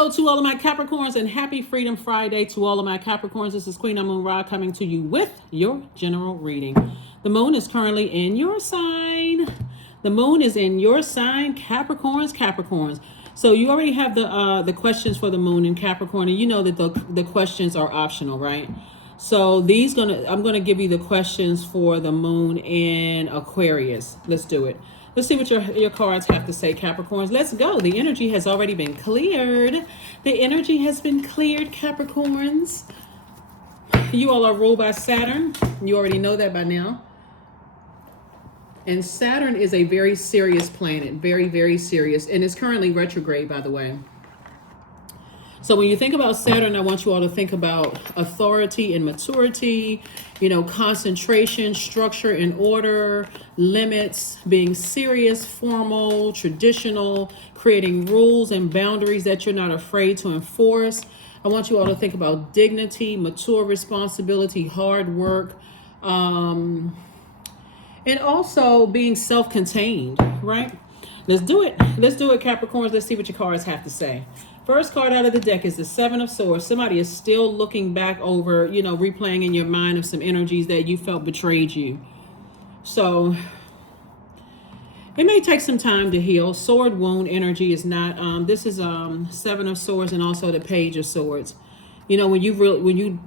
Hello to all of my Capricorns and happy Freedom Friday to all of my Capricorns. This is Queen Amun Ra coming to you with your general reading. The moon is currently in your sign. The moon is in your sign, Capricorns. So you already have the questions for the moon in Capricorn, and you know that the questions are optional, right? So I'm gonna give you the questions for the moon in Aquarius. Let's do it. Let's see what your cards have to say, Capricorns. Let's go. The energy has already been cleared. The energy has been cleared, Capricorns. You all are ruled by Saturn. You already know that by now. And Saturn is a very serious planet. Very, very serious. And it's currently retrograde, by the way. So when you think about Saturn, I want you all to think about authority and maturity, concentration, structure and order, limits, being serious, formal, traditional, creating rules and boundaries that you're not afraid to enforce. I want you all to think about dignity, mature responsibility, hard work, and also being self-contained, right? Let's do it. Let's do it, Capricorns. Let's see what your cards have to say. First card out of the deck is the Seven of Swords. Somebody is still looking back over, replaying in your mind of some energies that you felt betrayed you. So it may take some time to heal. Sword wound energy is not, this is Seven of Swords and also the Page of Swords. When you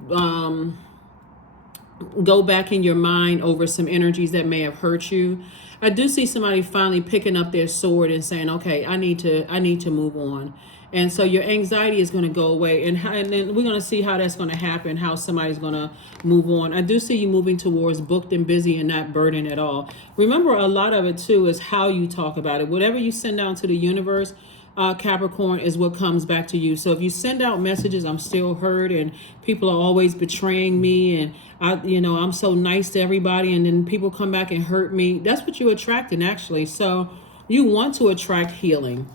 go back in your mind over some energies that may have hurt you, I do see somebody finally picking up their sword and saying, okay, I need to move on. And so your anxiety is going to go away. And then we're going to see how that's going to happen, how somebody's going to move on. I do see you moving towards booked and busy and not burdened at all. Remember, a lot of it, too, is how you talk about it. Whatever you send out to the universe, Capricorn, is what comes back to you. So if you send out messages, I'm still hurt and people are always betraying me and I'm so nice to everybody and then people come back and hurt me, that's what you're attracting, actually. So you want to attract healing.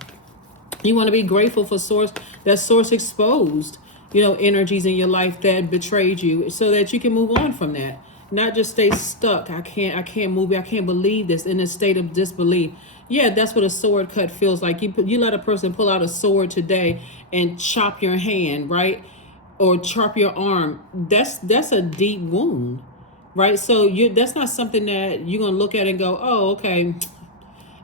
You want to be grateful for source exposed, energies in your life that betrayed you so that you can move on from that. Not just stay stuck. I can't move. I can't believe this, in a state of disbelief. Yeah, that's what a sword cut feels like. You let a person pull out a sword today and chop your hand, right? Or chop your arm. That's a deep wound, right? So that's not something that you're going to look at and go, oh, okay,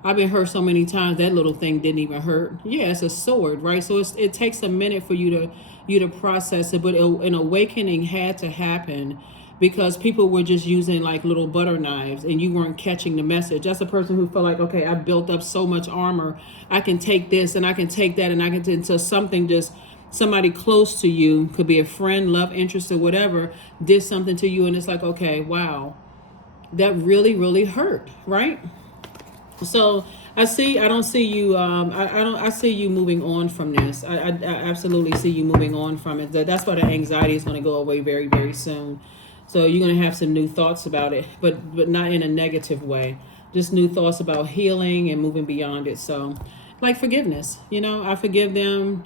I've been hurt so many times, that little thing didn't even hurt. Yeah, it's a sword, right? So it takes a minute for you to process it, but an awakening had to happen because people were just using like little butter knives and you weren't catching the message. That's a person who felt like, okay, I built up so much armor. I can take this and I can take that and I can until somebody close to you, could be a friend, love interest or whatever, did something to you and it's like, okay, wow, that really, really hurt, right? So I don't see you. I see you moving on from this. I absolutely see you moving on from it. That's why the anxiety is going to go away very, very soon. So you're going to have some new thoughts about it, but not in a negative way. Just new thoughts about healing and moving beyond it. So, like forgiveness. I forgive them.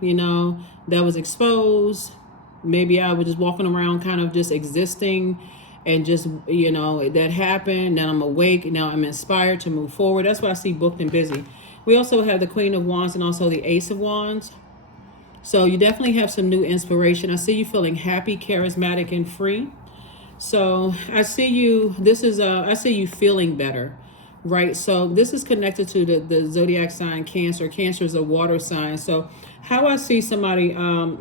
That was exposed. Maybe I was just walking around, kind of just existing. And just, that happened. Now I'm awake. Now I'm inspired to move forward. That's why I see booked and busy. We also have the Queen of Wands and also the Ace of Wands. So you definitely have some new inspiration. I see you feeling happy, charismatic, and free. So I see you, I see you feeling better, right? So this is connected to the Zodiac sign Cancer. Cancer is a water sign. So how I see somebody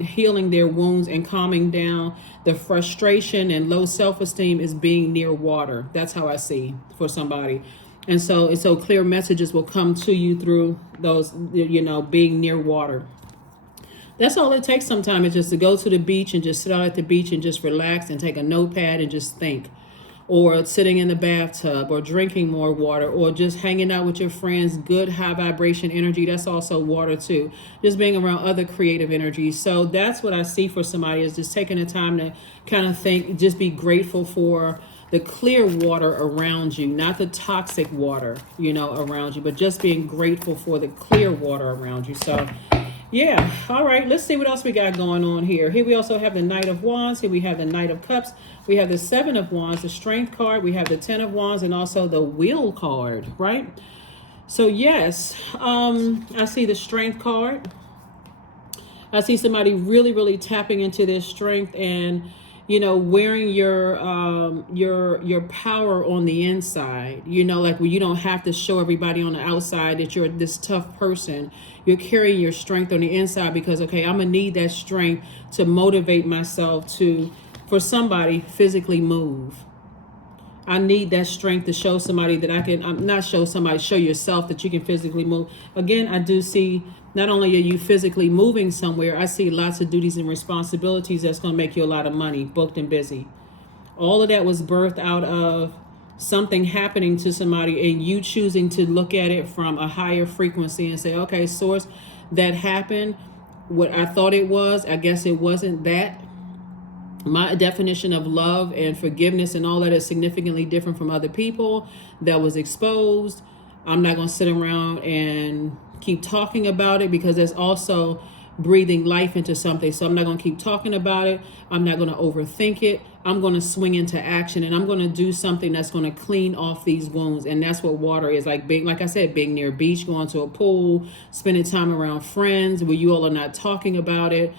healing their wounds and calming down the frustration and low self-esteem is being near water. That's how I see for somebody. And so clear messages will come to you through those, being near water. That's all it takes sometimes, is just to go to the beach and just sit out at the beach and just relax and take a notepad and just think. Or sitting in the bathtub, or drinking more water, or just hanging out with your friends, good high vibration energy. That's also water too. Just being around other creative energies. So that's what I see for somebody, is just taking the time to kind of think, just be grateful for the clear water around you, not the toxic water, around you, but just being grateful for the clear water around you. So yeah, all right, let's see what else we got going on here. Here we also have the Knight of Wands. Here we have the Knight of Cups. We have the Seven of Wands, the Strength card. We have the Ten of Wands and also the Wheel card, right? So yes, I see the Strength card. I see somebody really, really tapping into their strength and, you know, wearing your power on the inside, you know, like where you don't have to show everybody on the outside that you're this tough person. You're carrying your strength on the inside because, okay, I'm gonna need that strength to motivate myself to, for somebody, physically move. I need that strength to show somebody that I can, not show somebody, show yourself that you can physically move. Again, I do see not only are you physically moving somewhere, I see lots of duties and responsibilities that's going to make you a lot of money, booked and busy. All of that was birthed out of something happening to somebody and you choosing to look at it from a higher frequency and say, okay, source, that happened, what I thought it was, I guess it wasn't that. My definition of love and forgiveness and all that is significantly different from other people that was exposed. I'm not going to sit around and keep talking about it because there's also breathing life into something. So I'm not going to keep talking about it. I'm not going to overthink it. I'm going to swing into action and I'm going to do something that's going to clean off these wounds. And that's what water is like. Being, like I said, being near a beach, going to a pool, spending time around friends where you all are not talking about it.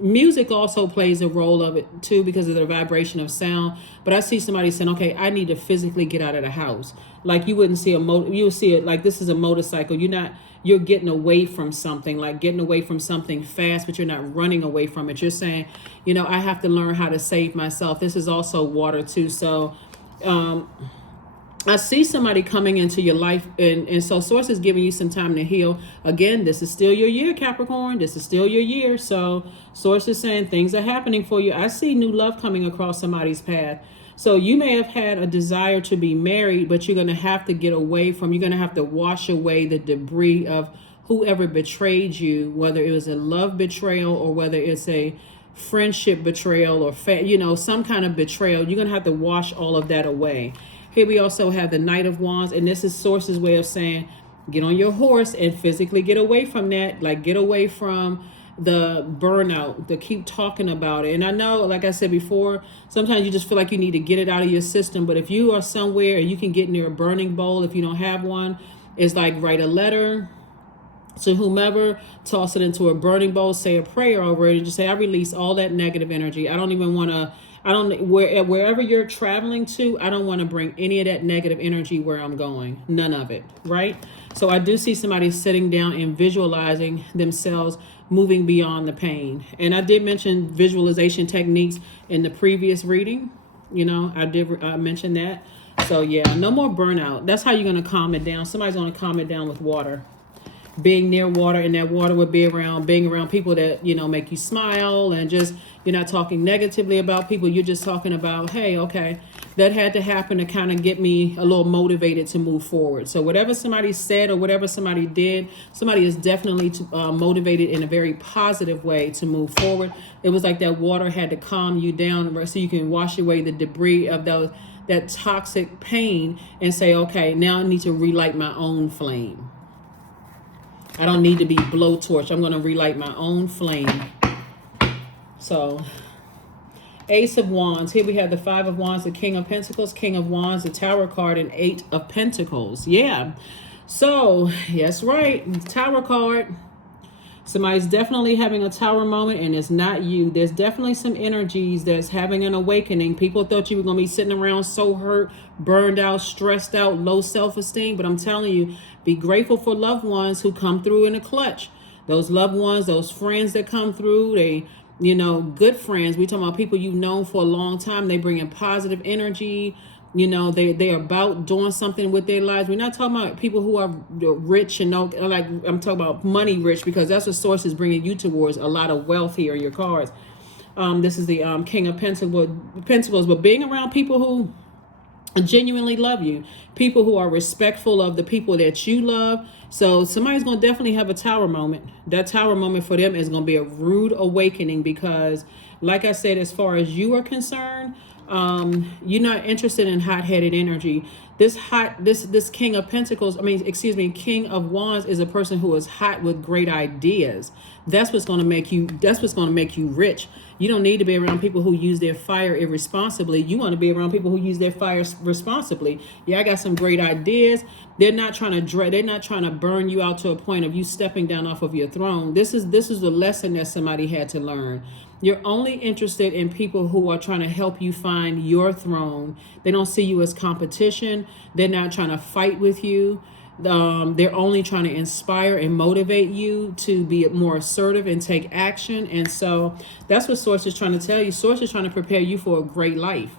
Music also plays a role of it too because of the vibration of sound. But I see somebody saying, okay, I need to physically get out of the house. Like you wouldn't see you would see it like this is a motorcycle. You're getting away from something, like getting away from something fast, but you're not running away from it. You're saying, you know, I have to learn how to save myself. This is also water too. So I see somebody coming into your life, and so source is giving you some time to heal. Again, this is still your year, Capricorn. This is still your year. So source is saying things are happening for you. I see new love coming across somebody's path. So you may have had a desire to be married, but you're going to have to get away from, you're going to have to wash away the debris of whoever betrayed you, whether it was a love betrayal or whether it's a friendship betrayal or, you know, some kind of betrayal. You're going to have to wash all of that away. Here we also have the Knight of Wands, and this is Source's way of saying, get on your horse and physically get away from that. Like get away from the burnout, to keep talking about it. And I know, like I said before, sometimes you just feel like you need to get it out of your system. But if you are somewhere and you can get near a burning bowl, if you don't have one, it's like write a letter to whomever, toss it into a burning bowl, say a prayer over it, and just say, I release all that negative energy. I don't even want to, wherever you're traveling to, I don't want to bring any of that negative energy where I'm going. None of it, right? So I do see somebody sitting down and visualizing themselves moving beyond the pain. And I did mention visualization techniques in the previous reading. You know, I did mention that. So yeah, no more burnout. That's how you're going to calm it down. Somebody's going to calm it down with water. Being near water, and that water would be being around people that, you know, make you smile, and just, you're not talking negatively about people. You're just talking about, hey, okay, that had to happen to kind of get me a little motivated to move forward. So whatever somebody said or whatever somebody did, somebody is definitely motivated in a very positive way to move forward. It was like that water had to calm you down so you can wash away the debris of that toxic pain and say, okay, now I need to relight my own flame. I don't need to be blowtorch. I'm going to relight my own flame. So, Ace of Wands. Here we have the Five of Wands, the King of Pentacles, King of Wands, the Tower card, and Eight of Pentacles. Yeah. So, yes, right. Tower card. Somebody's definitely having a tower moment, and it's not you. There's definitely some energies that's having an awakening. People thought you were going to be sitting around so hurt, burned out, stressed out, low self-esteem. But I'm telling you, be grateful for loved ones who come through in a clutch. Those loved ones, those friends that come through, they, you know, good friends. We talking about people you've known for a long time. They bring in positive energy. You know, they're about doing something with their lives. We're not talking about people who are rich and no, like I'm talking about money rich, because that's what source is bringing you towards, a lot of wealth here in your cards. This is the King of Pentacles, but being around people who genuinely love you, people who are respectful of the people that you love. So somebody's going to definitely have a tower moment. That tower moment for them is going to be a rude awakening, because like I said, as far as you are concerned, You're not interested in hot-headed energy. This King of Pentacles, King of Wands is a person who is hot with great ideas. That's what's going to make you rich. You don't need to be around people who use their fire irresponsibly. You want to be around people who use their fire responsibly. Yeah, I got some great ideas. They're not trying to burn you out to a point of you stepping down off of your throne. This is the lesson that somebody had to learn. You're only interested in people who are trying to help you find your throne. They don't see you as competition. They're not trying to fight with you. They're only trying to inspire and motivate you to be more assertive and take action. And so that's what Source is trying to tell you. Source is trying to prepare you for a great life.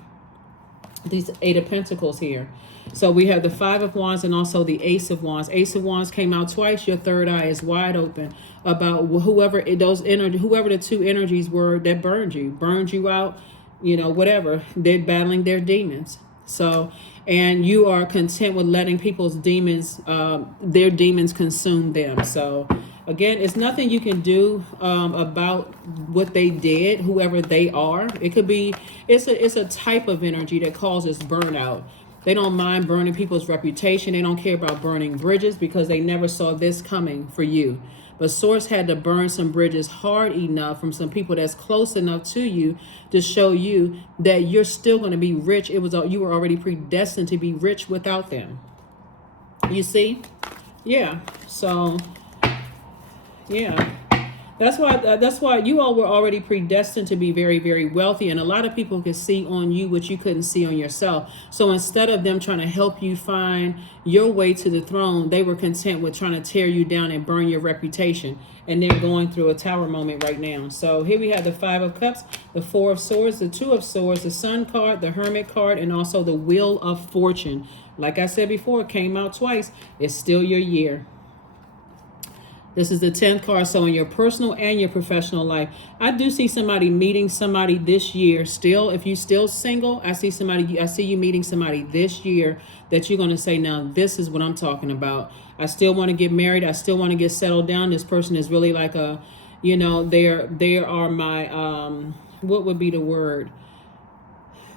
These Eight of Pentacles here. So we have the Five of Wands and also the Ace of Wands. Ace of Wands came out twice. Your third eye is wide open about whoever the two energies were that burned you out, whatever. They're battling their demons. So, and you are content with letting people's demons, their demons consume them. So again, it's nothing you can do about what they did, whoever they are. It could be, it's a type of energy that causes burnout. They don't mind burning people's reputation. They don't care about burning bridges because they never saw this coming for you. But Source had to burn some bridges hard enough from some people that's close enough to you to show you that you're still going to be rich. You were already predestined to be rich without them. You see? Yeah. So, yeah. That's why you all were already predestined to be very, very wealthy. And a lot of people could see on you what you couldn't see on yourself. So instead of them trying to help you find your way to the throne, they were content with trying to tear you down and burn your reputation. And they're going through a tower moment right now. So here we have the Five of Cups, the Four of Swords, the Two of Swords, the Sun card, the Hermit card, and also the Wheel of Fortune. Like I said before, it came out twice. It's still your year. This is the 10th card. So in your personal and your professional life, I do see somebody meeting somebody this year. Still, if you're still single, I see you meeting somebody this year that you're going to say, now this is what I'm talking about. I still want to get married. I still want to get settled down. This person is really like a, they are my, what would be the word?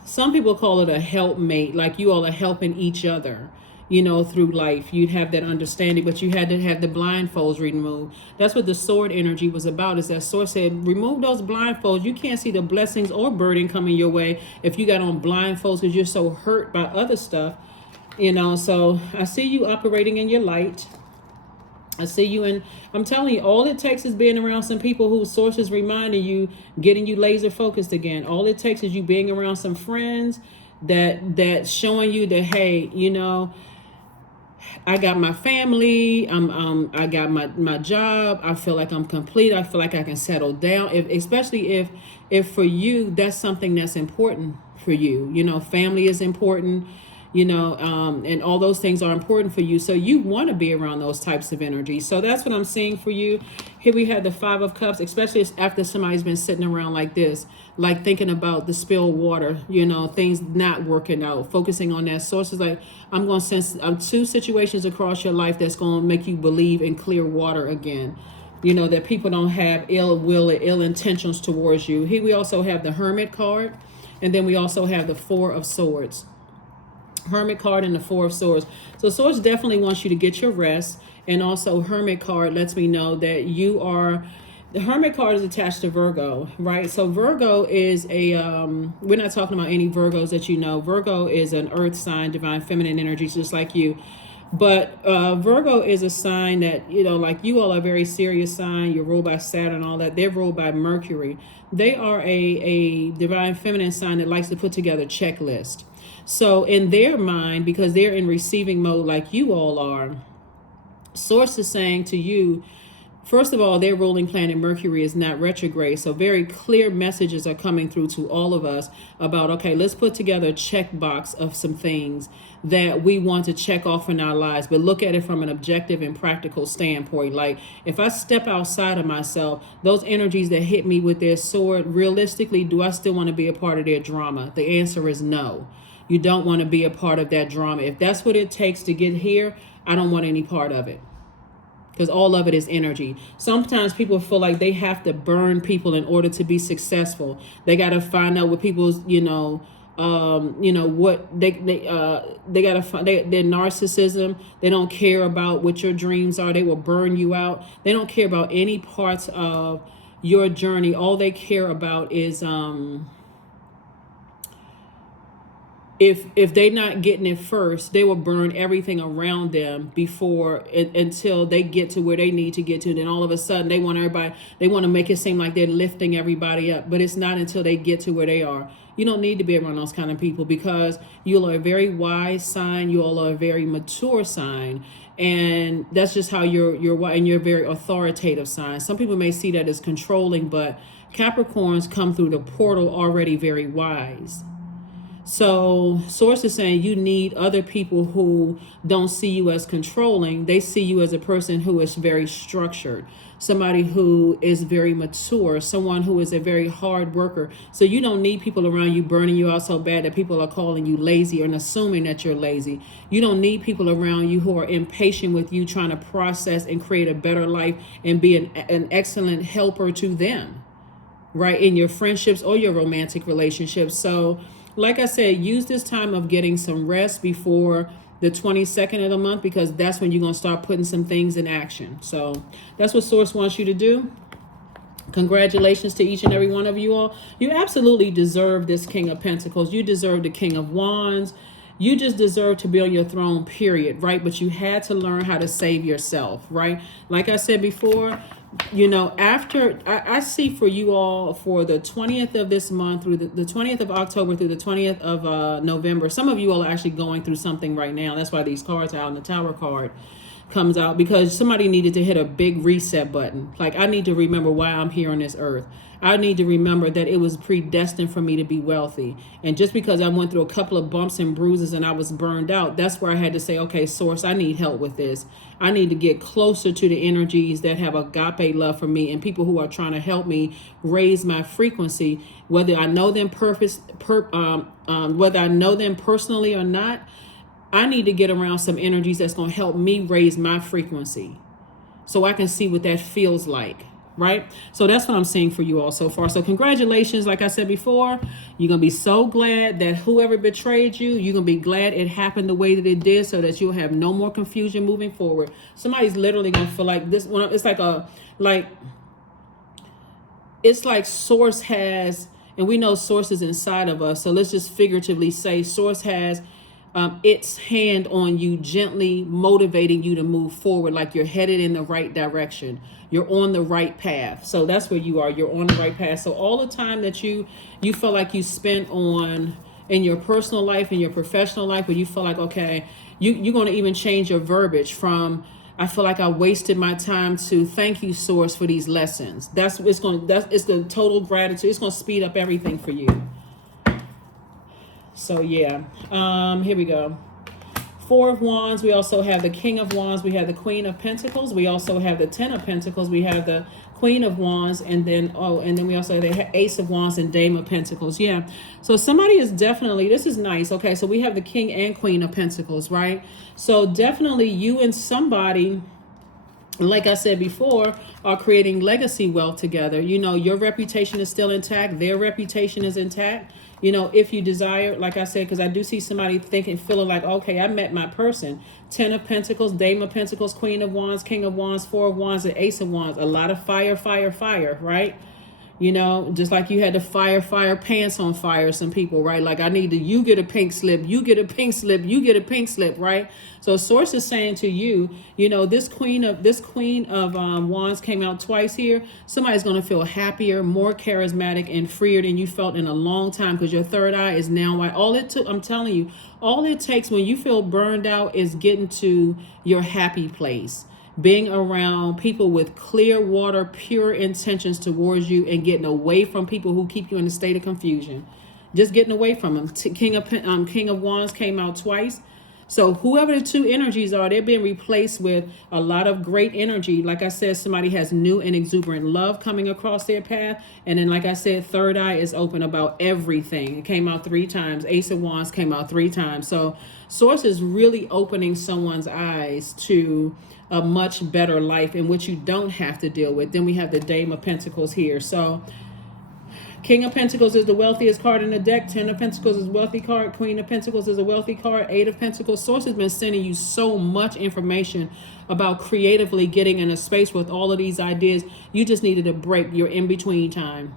Some people call it a helpmate, like you all are helping each other. Through life. You'd have that understanding, but you had to have the blindfolds removed. That's what the sword energy was about, is that Source said, remove those blindfolds. You can't see the blessings or burden coming your way if you got on blindfolds because you're so hurt by other stuff. So I see you operating in your light. I see you, and I'm telling you, all it takes is being around some people whose Source is reminding you, getting you laser focused again. All it takes is you being around some friends that showing you that, hey, I got my family, I got my job, I feel like I'm complete, I feel like I can settle down. Especially if for you, that's something that's important for you. Family is important, and all those things are important for you. So you want to be around those types of energy. So that's what I'm seeing for you. Here we have the Five of Cups, especially after somebody's been sitting around like this, like thinking about the spilled water, things not working out, focusing on that. Source is like, I'm going to send two situations across your life that's going to make you believe in clear water again. That people don't have ill will or ill intentions towards you. Here we also have the Hermit card, and then we also have the Four of Swords. Hermit card and the Four of Swords. So Swords definitely wants you to get your rest. And also Hermit card lets me know that the Hermit card is attached to Virgo, right? So Virgo is we're not talking about any Virgos that Virgo is an earth sign, divine feminine energy, just like you. But Virgo is a sign that, like you all are a very serious sign. You're ruled by Saturn and all that. They're ruled by Mercury. They are a divine feminine sign that likes to put together checklists. So in their mind, because they're in receiving mode like you all are, Source is saying to you, first of all, their ruling planet Mercury is not retrograde. So very clear messages are coming through to all of us about, okay, let's put together a checkbox of some things that we want to check off in our lives, but look at it from an objective and practical standpoint. Like if I step outside of myself, those energies that hit me with their sword, realistically, do I still want to be a part of their drama? The answer is no. You don't want to be a part of that drama. If that's what it takes to get here, I don't want any part of it. Because all of it is energy. Sometimes people feel like they have to burn people in order to be successful. They got to find out what people's, you know, what they gotta find, their narcissism. They don't care about what your dreams are. They will burn you out. They don't care about any parts of your journey. All they care about is if they're not getting it first, they will burn everything around them before until they get to where they need to get to. And then all of a sudden they want to make it seem like they're lifting everybody up, but it's not until they get to where they are. You don't need to be around those kind of people, because you are a very wise sign. You all are a very mature sign. And that's just how you're and you're a very authoritative sign. Some people may see that as controlling, but Capricorns come through the portal already very wise. So Source is saying you need other people who don't see you as controlling. They see you as a person who is very structured, somebody who is very mature, someone who is a very hard worker. So you don't need people around you burning you out so bad that people are calling you lazy and assuming that you're lazy. You don't need people around you who are impatient with you, trying to process and create a better life and be an excellent helper to them, right? In your friendships or your romantic relationships. So like I said, use this time of getting some rest before the 22nd of the month, because that's when you're going to start putting some things in action. So that's what Source wants you to do. Congratulations to each and every one of you all. You absolutely deserve this King of Pentacles. You deserve the King of Wands. You just deserve to be on your throne, period, right? But you had to learn how to save yourself, right? Like I said before, you know, after I see for you all for the 20th of this month through the 20th of October through the 20th of November, some of you all are actually going through something right now. That's why these cards are out, and the Tower card comes out, because somebody needed to hit a big reset button. Like, I need to remember why I'm here on this earth. I need to remember that it was predestined for me to be wealthy. And just because I went through a couple of bumps and bruises and I was burned out, that's where I had to say, okay, Source, I need help with this. I need to get closer to the energies that have agape love for me and people who are trying to help me raise my frequency, whether I know them whether I know them personally or not. I need to get around some energies that's going to help me raise my frequency so I can see what that feels like, right? So that's what I'm seeing for you all so far. So congratulations. Like I said before, you're going to be so glad that whoever betrayed you, you're going to be glad it happened the way that it did, so that you'll have no more confusion moving forward. Somebody's literally going to feel like this. It's like Source has, and we know Source is inside of us. So let's just figuratively say Source has its hand on you, gently motivating you to move forward, like you're headed in the right direction. You're on the right path. So that's where you are. You're on the right path. So all the time that you feel like you spent on in your personal life, in your professional life, where you feel like, okay, you're going to even change your verbiage from, I feel like I wasted my time, to thank you, Source, for these lessons. It's the total gratitude. It's going to speed up everything for you. So yeah, here we go. Four of Wands. We also have the King of Wands. We have the Queen of Pentacles. We also have the Ten of Pentacles. We have the Queen of Wands, and then we also have the Ace of Wands and Dame of Pentacles. Yeah. So somebody is definitely, this is nice. Okay, so we have the King and Queen of Pentacles, right? So definitely you and somebody, like I said before, are creating legacy wealth together. You know, your reputation is still intact. Their reputation is intact. You know, if you desire, like I said, because I do see somebody feeling like, okay, I met my person. 10 of Pentacles, Dame of Pentacles, Queen of Wands, King of Wands, 4 of Wands, and Ace of Wands. A lot of fire, fire, fire, right? You know, just like you had to fire pants on fire, some people, right? Like, you get a pink slip, you get a pink slip, you get a pink slip, right? So Source is saying to you, you know, this Queen of Wands came out twice here. Somebody's going to feel happier, more charismatic, and freer than you felt in a long time, because your third eye is now white. I'm telling you, all it takes when you feel burned out is getting to your happy place. Being around people with clear water, pure intentions towards you, and getting away from people who keep you in a state of confusion. Just getting away from them. King of Wands came out twice. So whoever the two energies are, they're being replaced with a lot of great energy. Like I said, somebody has new and exuberant love coming across their path. And then, like I said, third eye is open about everything. It came out 3 times. Ace of Wands came out 3 times. So Source is really opening someone's eyes to a much better life in which you don't have to deal with. Then we have the Dame of Pentacles here. So King of Pentacles is the wealthiest card in the deck. 10 of Pentacles is a wealthy card. Queen of Pentacles is a wealthy card. 8 of Pentacles. Source has been sending you so much information about creatively getting in a space with all of these ideas. You just needed a break. Your in-between time.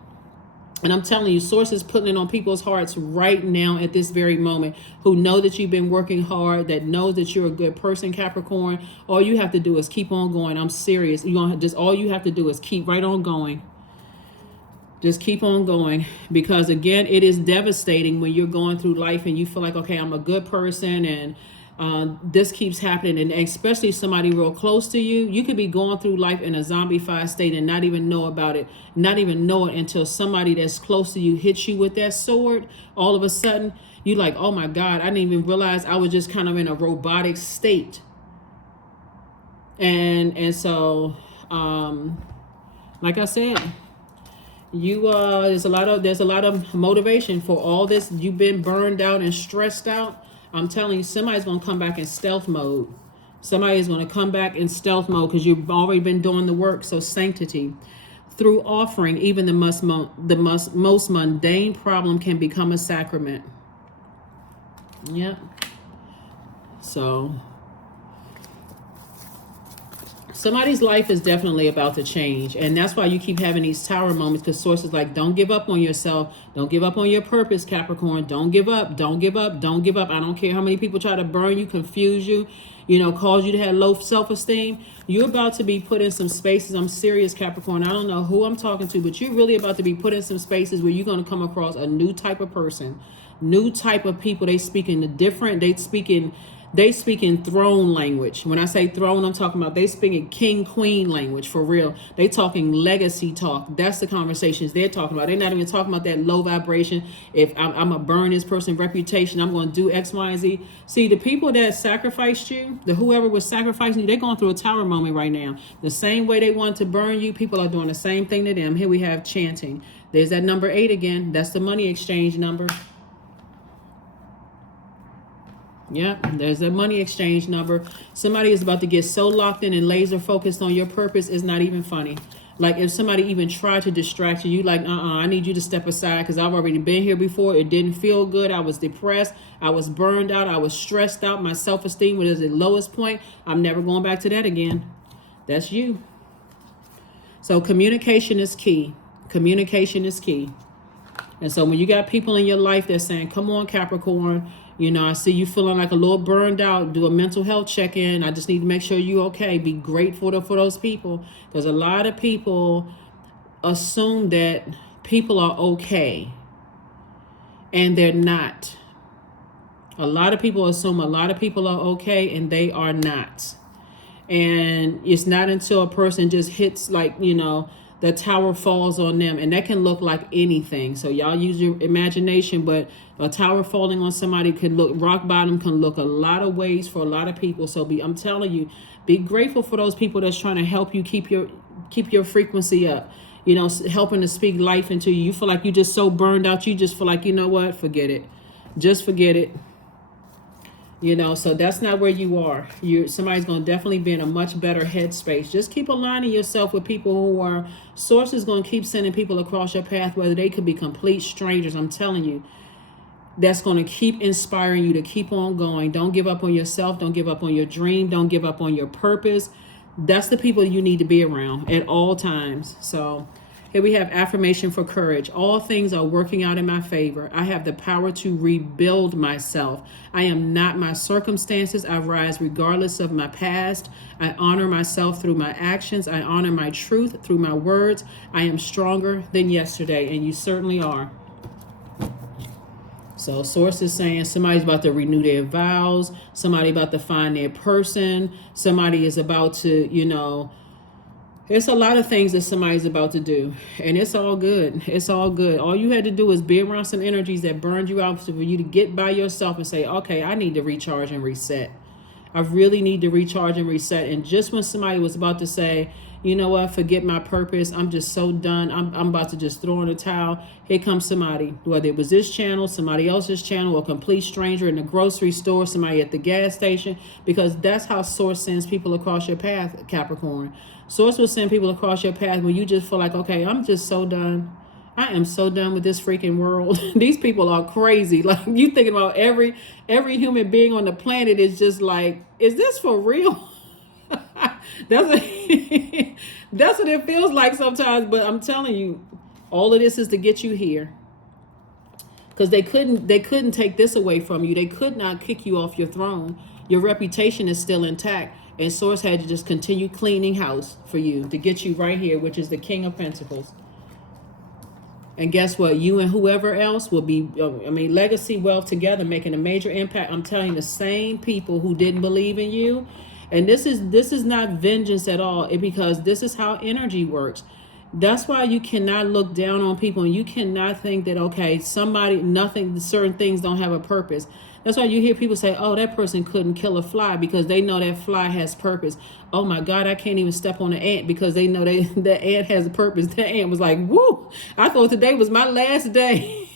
And I'm telling you, Source is putting it on people's hearts right now at this very moment, who know that you've been working hard, that know that you're a good person, Capricorn. All you have to do is keep on going. I'm serious. All you have to do is keep right on going. Just keep on going, because again, it is devastating when you're going through life and you feel like, okay, I'm a good person, and this keeps happening. And especially somebody real close to you, you could be going through life in a zombified state and not even know about it, not even know it until somebody that's close to you hits you with that sword. All of a sudden, you're like, oh my God, I didn't even realize I was just kind of in a robotic state. And so, like I said, there's a lot of motivation for all this. You've been burned out and stressed out. I'm telling you, somebody's going to come back in stealth mode. Somebody's going to come back in stealth mode because you've already been doing the work. So sanctity. Through offering, even the most mundane problem can become a sacrament. Yep. So somebody's life is definitely about to change. And that's why you keep having these tower moments, because Source is like, don't give up on yourself. Don't give up on your purpose, Capricorn. Don't give up. Don't give up. Don't give up. I don't care how many people try to burn you, confuse you, cause you to have low self-esteem. You're about to be put in some spaces. I'm serious, Capricorn. I don't know who I'm talking to, but you're really about to be put in some spaces where you're going to come across a new type of person, new type of people. They speak in throne language. When I say throne, I'm talking about they speak in king, queen language, for real. They talking legacy talk. That's the conversations they're talking about. They're not even talking about that low vibration. If I'm going to burn this person's reputation, I'm going to do X, Y, and Z. See, the people that sacrificed you, whoever was sacrificing you, they're going through a tower moment right now. The same way they want to burn you, people are doing the same thing to them. Here we have chanting. There's that number 8 again. That's the money exchange number. Yeah, there's that money exchange number. Somebody is about to get so locked in and laser focused on your purpose, it's not even funny. Like if somebody even tried to distract you, like, I need you to step aside because I've already been here before. It didn't feel good. I was depressed. I was burned out. I was stressed out. My self-esteem was at the lowest point. I'm never going back to that again. That's you. So communication is key. Communication is key. And so when you got people in your life that's saying, come on, Capricorn, I see you feeling like a little burned out. Do a mental health check-in. I just need to make sure you're okay. Be grateful for those people. Because a lot of people assume that people are okay. And they're not. A lot of people assume a lot of people are okay and they are not. And it's not until a person just hits the tower falls on them, and that can look like anything. So y'all use your imagination, but a tower falling on somebody can look, rock bottom can look a lot of ways for a lot of people. So I'm telling you, be grateful for those people that's trying to help you keep your frequency up, helping to speak life into you. You feel like you're just so burned out. You just feel like, you know what, forget it. Just forget it. So that's not where you are. Somebody's going to definitely be in a much better headspace. Just keep aligning yourself with people who are, Source is going to keep sending people across your path, whether they could be complete strangers. I'm telling you, that's going to keep inspiring you to keep on going. Don't give up on yourself. Don't give up on your dream. Don't give up on your purpose. That's the people you need to be around at all times. So here we have affirmation for courage. All things are working out in my favor. I have the power to rebuild myself. I am not my circumstances. I rise regardless of my past. I honor myself through my actions. I honor my truth through my words. I am stronger than yesterday, and you certainly are. So Source is saying somebody's about to renew their vows. Somebody about to find their person. Somebody is about to, it's a lot of things that somebody's about to do, and it's all good. It's all good. All you had to do is be around some energies that burned you out for you to get by yourself and say, okay, I need to recharge and reset. I really need to recharge and reset. And just when somebody was about to say, you know what, forget my purpose, I'm just so done, I'm about to just throw in the towel, here comes somebody, whether it was this channel, somebody else's channel, a complete stranger in the grocery store, somebody at the gas station, because that's how Source sends people across your path, Capricorn. Source will send people across your path when you just feel like, okay, I'm just so done. I am so done with this freaking world. These people are crazy. Like, you thinking about every human being on the planet is just like, is this for real? That's what, that's what it feels like sometimes. But I'm telling you, all of this is to get you here. Because they couldn't take this away from you. They could not kick you off your throne. Your reputation is still intact. And Source had to just continue cleaning house for you to get you right here, which is the King of Pentacles. And guess what? You and whoever else will be, legacy, wealth together, making a major impact. I'm telling you, the same people who didn't believe in you. And this is not vengeance at all, because this is how energy works. That's why you cannot look down on people, and you cannot think that, okay, certain things don't have a purpose. That's why you hear people say, oh, that person couldn't kill a fly, because they know that fly has purpose. Oh my God, I can't even step on an ant, because they know the ant has a purpose. The ant was like, woo, I thought today was my last day.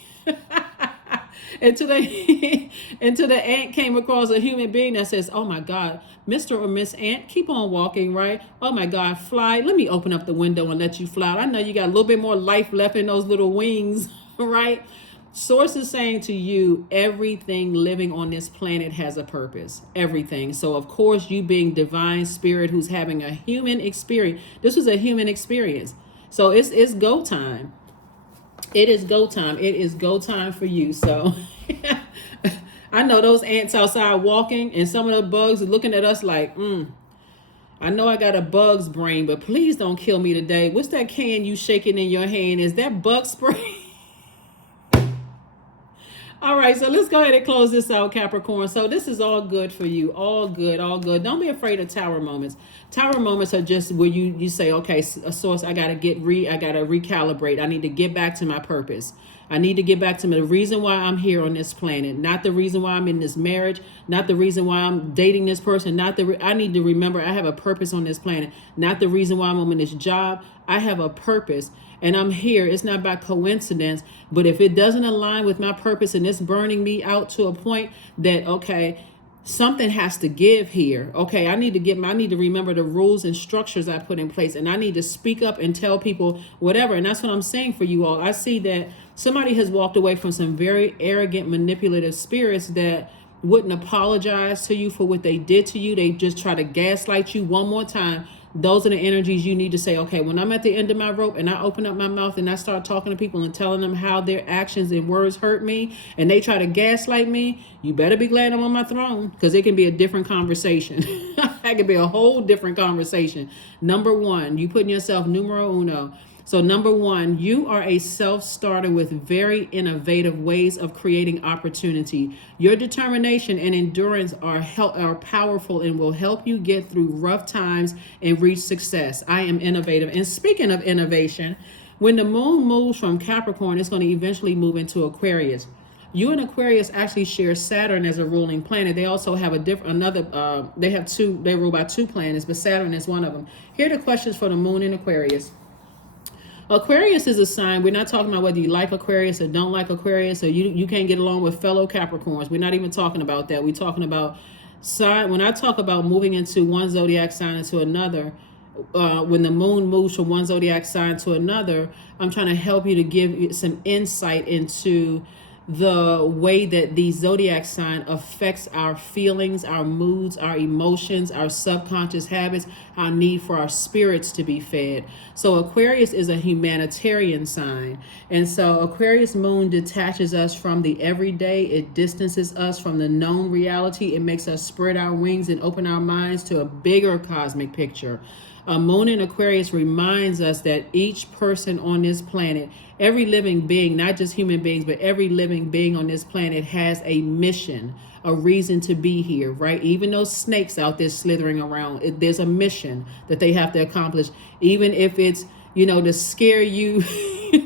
Until the ant came across a human being that says, oh my God, Mr. or Miss Ant, keep on walking, right? Oh my God, fly. Let me open up the window and let you fly. I know you got a little bit more life left in those little wings, right? Source is saying to you, everything living on this planet has a purpose. Everything. So of course, you being divine spirit who's having a human experience. This was a human experience. So it's go time. It is go time. It is go time for you. So I know those ants outside walking, and some of the bugs are looking at us like, I know I got a bug's brain, but please don't kill me today. What's that can you shaking in your hand? Is that bug spray? All right, so let's go ahead and close this out, Capricorn. So this is all good for you. All good, all good. Don't be afraid of tower moments. Tower moments are just where you say, okay, a Source, I gotta recalibrate. I need to get back to my purpose. I need to get back to the reason why I'm here on this planet, not the reason why I'm in this marriage, not the reason why I'm dating this person, I need to remember I have a purpose on this planet, not the reason why I'm in this job. I have a purpose. And I'm here. It's not by coincidence, but if it doesn't align with my purpose and it's burning me out to a point that, okay, something has to give here. Okay, I need to remember the rules and structures I put in place, and I need to speak up and tell people whatever. And that's what I'm saying for you all. I see that somebody has walked away from some very arrogant, manipulative spirits that wouldn't apologize to you for what they did to you. They just try to gaslight you one more time. Those are the energies you need to say, okay, when I'm at the end of my rope and I open up my mouth and I start talking to people and telling them how their actions and words hurt me, and they try to gaslight me, you better be glad I'm on my throne, because it can be a different conversation. It can be a whole different conversation. Number one, you putting yourself numero uno. So number one, you are a self-starter with very innovative ways of creating opportunity. Your determination and endurance are powerful and will help you get through rough times and reach success. I am innovative. And speaking of innovation, when the moon moves from Capricorn, it's going to eventually move into Aquarius. You and Aquarius actually share Saturn as a ruling planet. They also have they rule by two planets, but Saturn is one of them. Here are the questions for the moon in Aquarius. Aquarius is a sign. We're not talking about whether you like Aquarius or don't like Aquarius, or you can't get along with fellow Capricorns. We're not even talking about that. We're talking about sign. When I talk about moving into one zodiac sign into another, when the moon moves from one zodiac sign to another, I'm trying to help you to give some insight into the way that the zodiac sign affects our feelings, our moods, our emotions, our subconscious habits, our need for our spirits to be fed. So Aquarius is a humanitarian sign. And so Aquarius moon detaches us from the everyday. It distances us from the known reality. It makes us spread our wings and open our minds to a bigger cosmic picture. A moon in Aquarius reminds us that each person on this planet, every living being, not just human beings, but every living being on this planet has a mission, a reason to be here, right? Even those snakes out there slithering around, there's a mission that they have to accomplish, even if it's, to scare you,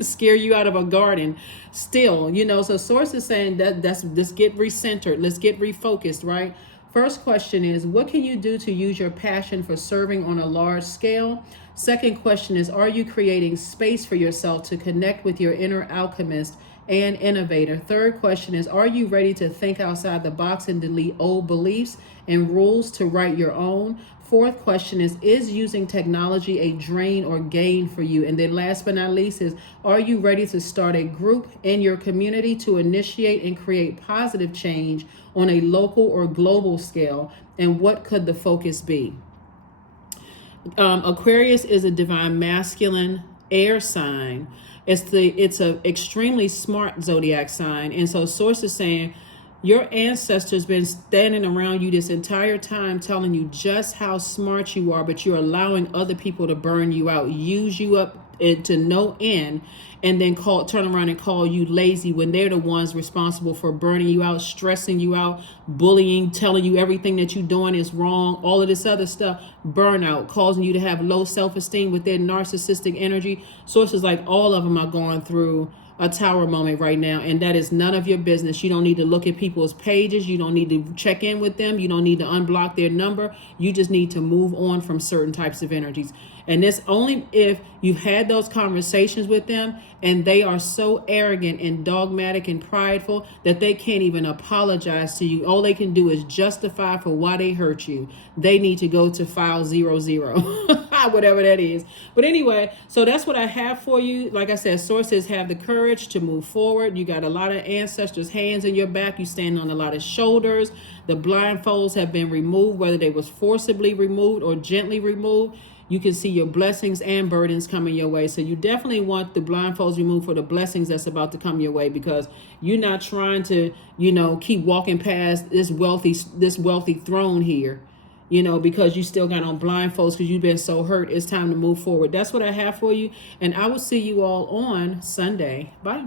scare you out of a garden. Still, so Source is saying let's get recentered, let's get refocused, right? First question is, what can you do to use your passion for serving on a large scale? Second question is, are you creating space for yourself to connect with your inner alchemist and innovator? Third question is, are you ready to think outside the box and delete old beliefs and rules to write your own? Fourth question is using technology a drain or gain for you? And then last but not least is, are you ready to start a group in your community to initiate and create positive change on a local or global scale? And what could the focus be? Aquarius is a divine masculine air sign. It's a extremely smart zodiac sign, and so source is saying your ancestors been standing around you this entire time telling you just how smart you are, but you're allowing other people to burn you out, use you up to no end, and then turn around and call you lazy when they're the ones responsible for burning you out, stressing you out, bullying, telling you everything that you're doing is wrong, all of this other stuff, burnout, causing you to have low self-esteem with their narcissistic energy. Sources like all of them are going through a tower moment right now, and that is none of your business. You don't need to look at people's pages. You don't need to check in with them. You don't need to unblock their number. You just need to move on from certain types of energies. And this only if you've had those conversations with them and they are so arrogant and dogmatic and prideful that they can't even apologize to you. All they can do is justify for why they hurt you. They need to go to file 00, whatever that is. But anyway, so that's what I have for you. Like I said, sources have the courage to move forward. You got a lot of ancestors' hands in your back. You stand on a lot of shoulders. The blindfolds have been removed, whether they was forcibly removed or gently removed. You can see your blessings and burdens coming your way. So you definitely want the blindfolds removed for the blessings that's about to come your way, because you're not trying to, keep walking past this wealthy throne here, because you still got on blindfolds because you've been so hurt. It's time to move forward. That's what I have for you. And I will see you all on Sunday. Bye.